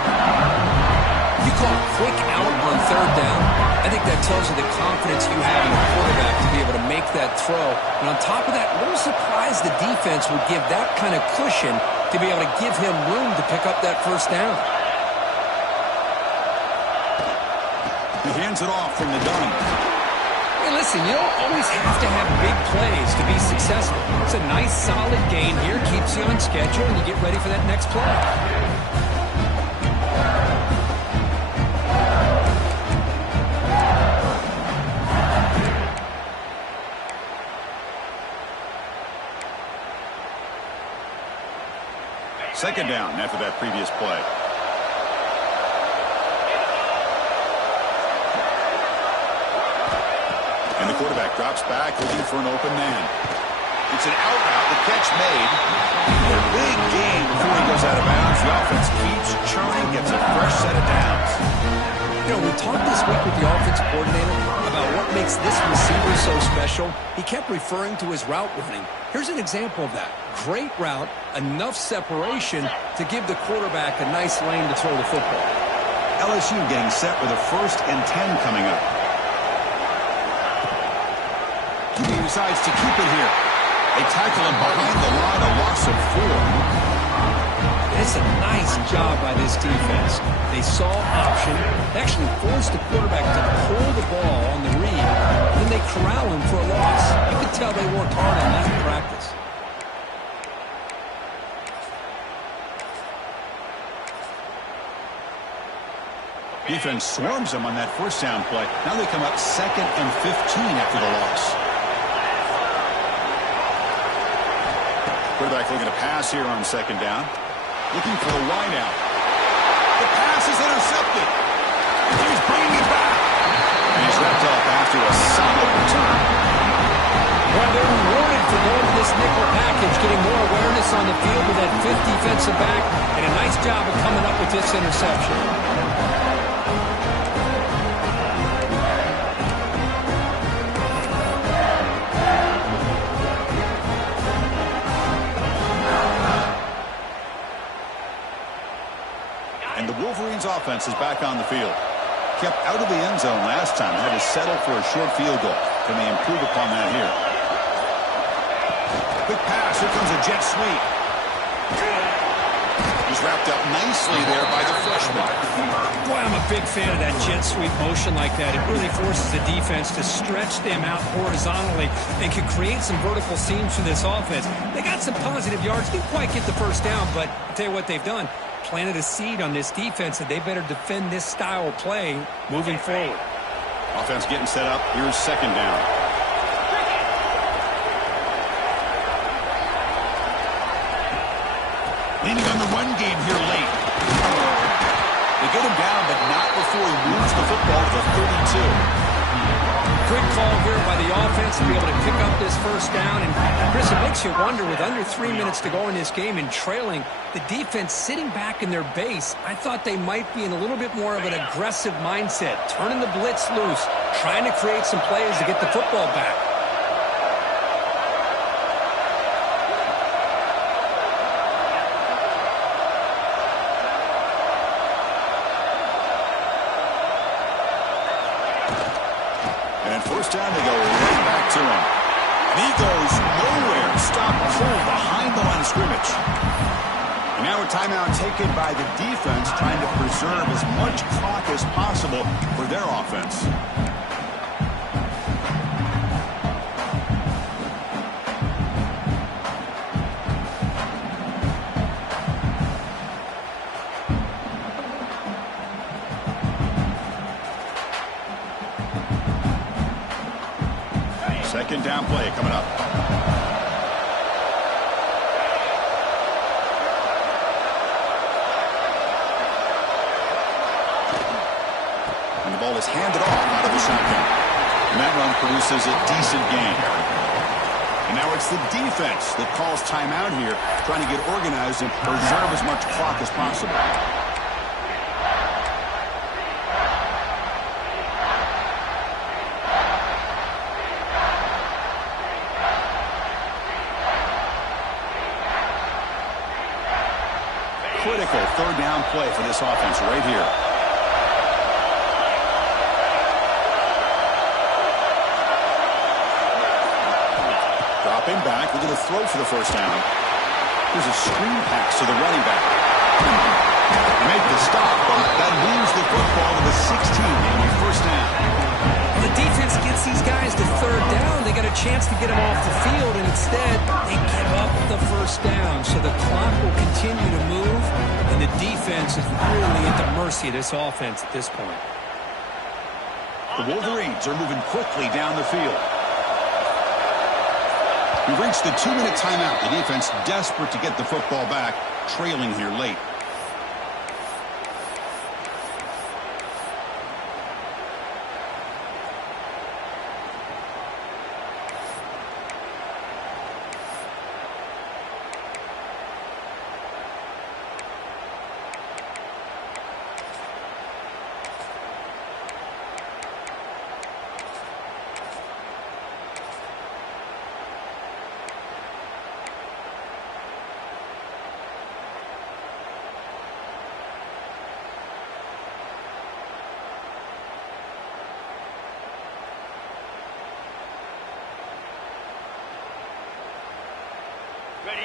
You call quick out on third down, I think that tells you the confidence you have in the quarterback to be able to make that throw. And on top of that, a little surprised the defense would give that kind of cushion to be able to give him room to pick up that first down. He hands it off from the gun. Hey, listen, you don't always have to have big plays to be successful. It's a nice, solid gain here, keeps you on schedule, and you get ready for that next play. Second down after that previous play. And the quarterback drops back looking for an open man. It's an out route, the catch made. A big gain before he goes out of bounds. The offense keeps churning, gets a fresh set of downs. You know, we talked this week with the offensive coordinator about what makes this receiver so special. He kept referring to his route running. Here's an example of that. Great route, enough separation to give the quarterback a nice lane to throw the football. LSU getting set with a 1st and 10 coming up. He decides to keep it here. They tackle him behind the line, a loss of 4. It's a nice job by this defense. They saw option, actually forced the quarterback to pull the ball on the read, and then then they corral him for a loss. You could tell they worked hard on that in practice. Defense swarms them on that first down play. Now they come up 2nd and 15 after the loss. Quarterback looking to pass here on 2nd down. Looking for the wide out. The pass is intercepted. He's bringing it back. And he's wrapped up after a solid return. Well, they're rewarded for going to this nickel package, getting more awareness on the field with that 5th defensive back, and a nice job of coming up with this interception. And the Wolverines offense is back on the field. Kept out of the end zone last time. Had to settle for a short field goal. Can they improve upon that here? Quick pass. Here comes a jet sweep. He's wrapped up nicely there by the freshman. Boy, I'm a big fan of that jet sweep motion like that. It really forces the defense to stretch them out horizontally and can create some vertical seams for this offense. They got some positive yards. Didn't quite get the first down, but I'll tell you what they've done. Planted a seed on this defense that they better defend this style of play moving forward. Offense getting set up. Here's 2nd down. Leaning on the run game here late. They get him down, but not before he moves the football to the 32. Good call here by the offense to be able to pick up this first down. And, Chris, it makes you wonder, with under 3 minutes to go in this game and trailing, the defense sitting back in their base, I thought they might be in a little bit more of an aggressive mindset, turning the blitz loose, trying to create some plays to get the football back. First down, they go right back to him. And he goes nowhere. Stop cold behind the line of scrimmage. And now a timeout taken by the defense, trying to preserve as much clock as possible for their offense. Second down play coming up. And the ball is handed off out of the shotgun. And that run produces a decent gain. And now it's the defense that calls timeout here, trying to get organized and preserve as much clock as possible. Critical third down play for this offense right here. Dropping back, we're going to throw for the first down. Here's a screen pass to the running back. Make the stop, but that moves the football to the 16 and a first down. The defense gets these guys to third down. They got a chance to get them off the field, and instead they give up the first down. So the clock will continue to move, and the defense is really at the mercy of this offense at this point. The Wolverines are moving quickly down the field. We've reached the 2-minute timeout. The defense desperate to get the football back, trailing here late.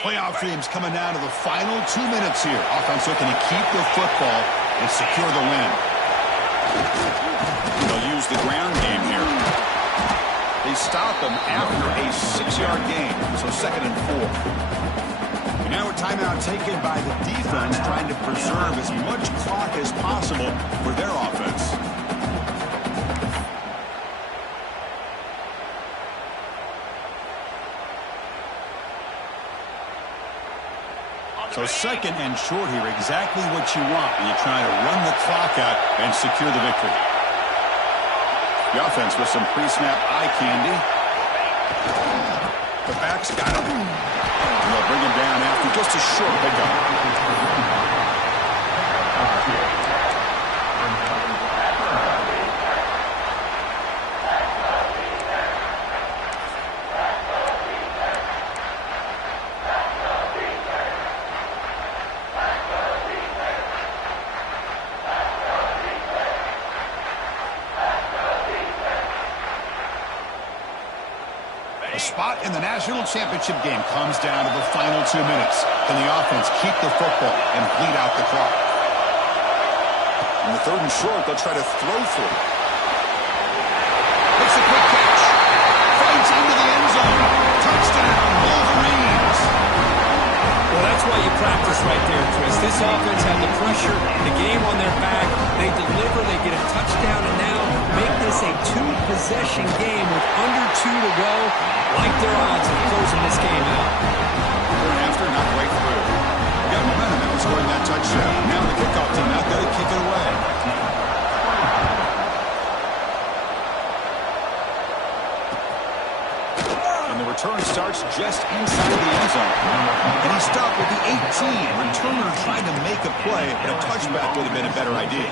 Playoff dreams coming down to the final 2 minutes here. Offense looking to keep the football and secure the win. They'll use the ground game here. They stop him after a 6-yard gain, so 2nd and 4. And now a timeout taken by the defense, trying to preserve as much clock as possible for their offense. So 2nd and short here, exactly what you want when you're trying to run the clock out and secure the victory. The offense with some pre-snap eye candy. The back's got him. And they'll bring him down after just a short pickup. A spot in the national championship game comes down to the final 2 minutes. Can the offense keep the football and bleed out the clock? In the 3rd and short, they'll try to throw for it. Makes a quick catch. Fights into the end zone. Touchdown, Wolverines. Well, that's why you practice right there, Chris. This offense had the pressure, the game on their back. They deliver, they get a touchdown, and now make this a 2-possession game with under 2 to go. Like their odds of closing this game out. After, not right through. Got momentum after scoring that touchdown. Now the kickoff team out there to kick it away. And the return starts just inside the end zone. And he stopped with the 18. Returner trying to make a play, but a touchback would have been a better idea.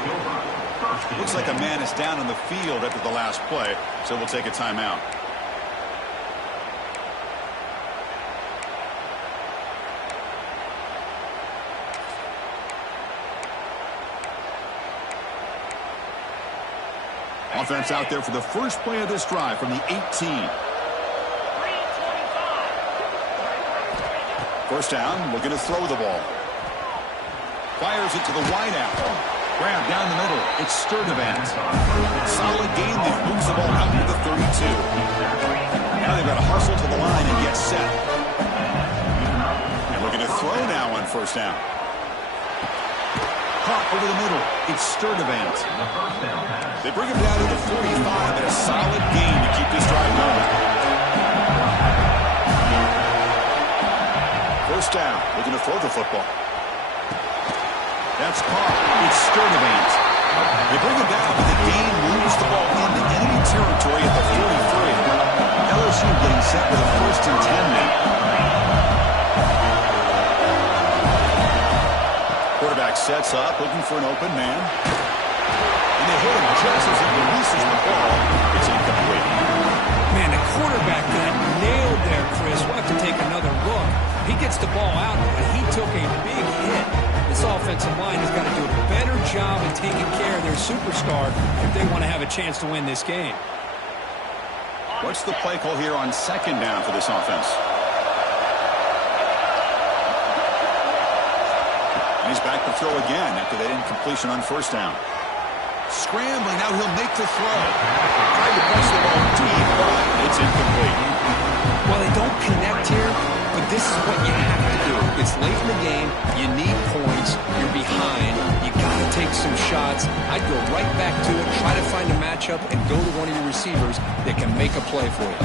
Looks like a man is down on the field after the last play, so we'll take a timeout. Offense out there for the first play of this drive from the 18. First down, looking to throw the ball. Fires it to the wideout. Grab down the middle. It's Sturdivant. Solid gain there. Moves the ball out to the 32. Now they've got to hustle to the line and get set. And looking to throw now on first down. Caught over the middle. It's Sturdivant. They bring him down to the 45 and a solid gain to keep this drive going. First down, looking to throw the football. That's caught. It's Sturdivant. They bring him down, but the gain moves the ball into enemy territory at the 43. LSU getting set with a 1st and 10 now. Quarterback sets up, looking for an open man. And they hit him just as he releases the ball. It's incomplete. Man, the quarterback got nailed there, Chris. We'll have to take another look. He gets the ball out, but he took a big hit. This offensive line has got to do a better job of taking care of their superstar if they want to have a chance to win this game. What's the play call here on 2nd down for this offense? And he's back to throw again after that incompletion on first down. Scrambling, now he'll make the throw. Trying to press the ball deep, but it's incomplete. Well, they don't connect here, but this is what you have to do. It's late in the game. You need points. You're behind. You got to take some shots. I'd go right back to it, try to find a matchup, and go to one of your receivers that can make a play for you.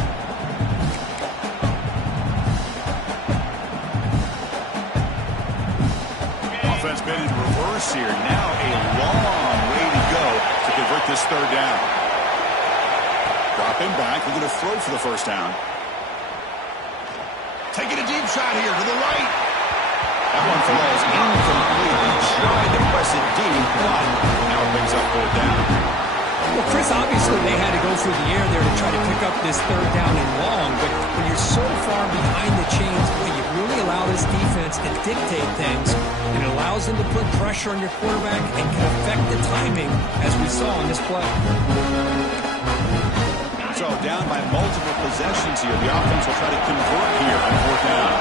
Offense been in reverse here. Now a long way to go to convert this 3rd down. Dropping back. We're going to throw for the first down. Taking a deep shot here to the right. That one falls incomplete. He tried to press it deep, but now it brings up 4th down. Well, Chris, obviously they had to go through the air there to try to pick up this 3rd down and long, but when you're so far behind the chains, you really allow this defense to dictate things, and it allows them to put pressure on your quarterback and can affect the timing, as we saw in this play. So down by multiple possessions here. The offense will try to convert here on 4th down.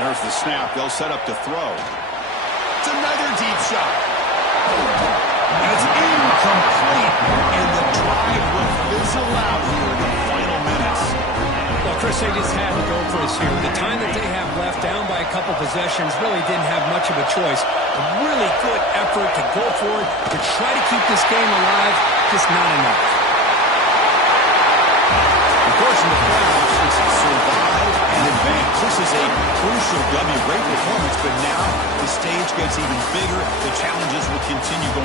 There's the snap. They'll set up to throw. It's another deep shot. And it's in. complete, and the drive will fizzle out here in the final minutes. Well, Chris, they just had to go for us here. The time that they have left, down by a couple possessions, really didn't have much of a choice. A really good effort to go for it, to try to keep this game alive, just not enough. Of course, in the playoffs, it's survive and advance. This is a crucial W. Great performance, but now the stage gets even bigger. The challenges will continue going